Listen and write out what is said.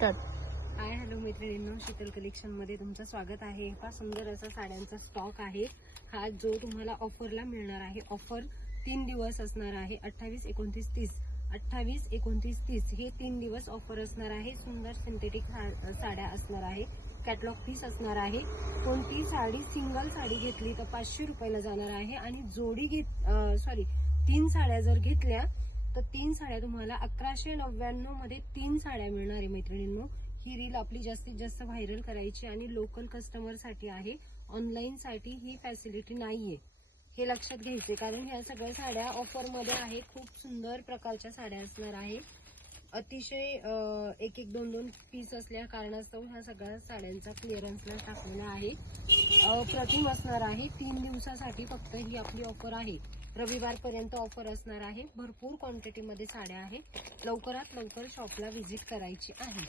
Hi hello मैत्रिणींनो, Sheetal collection मध्ये तुमचं स्वागत आहे। हा सुंदर असा साड्यांचा स्टॉक आहे, हा जो तुम्हाला ऑफरला मिळणार आहे। ऑफर 3 दिवस असणार आहे, 28, 29, 30। 28, 29, 30 हे 3 दिवस ऑफर असणार आहे। सुंदर सिंथेटिक साड्या असणार आहे, कॅटलॉग पीस असणार आहे। कोणती साडी सिंगल साडी घेतली तर 500 रुपयाला जाणार आहे आणि जोडी 3 साड्या जर घेतल्या तर 3 साड्या तुम्हाला 1199 मध्ये 3 साड्या मिळणार आहे। मैत्रिणींनो, ही रील आपली जास्तीत जास्त व्हायरल करायची आणि लोकल कस्टमर साठी आहे, ऑनलाईन साठी ही फॅसिलिटी नाहीये, हे लक्षात घ्यायचे। कारण ह्या सगळ्या साड्या ऑफर मध्ये आहे, खूप सुंदर प्रकारच्या साड्या असणार आहे। अतिशय एक एक दोन दोन पीस असल्या कारणास्तव ह्या सगळ्या साड्यांचा क्लिअरन्सला टाकलेला आहे। प्रतिम असणार आहे, 3 दिवसासाठी फक्त ही आपली ऑफर आहे। रविवारपर्यंत ऑफर असणार आहे। भरपूर क्वांटिटी मध्ये साड्या आहेत, लवकरात लवकर शॉपला व्हिजिट करायची आहे।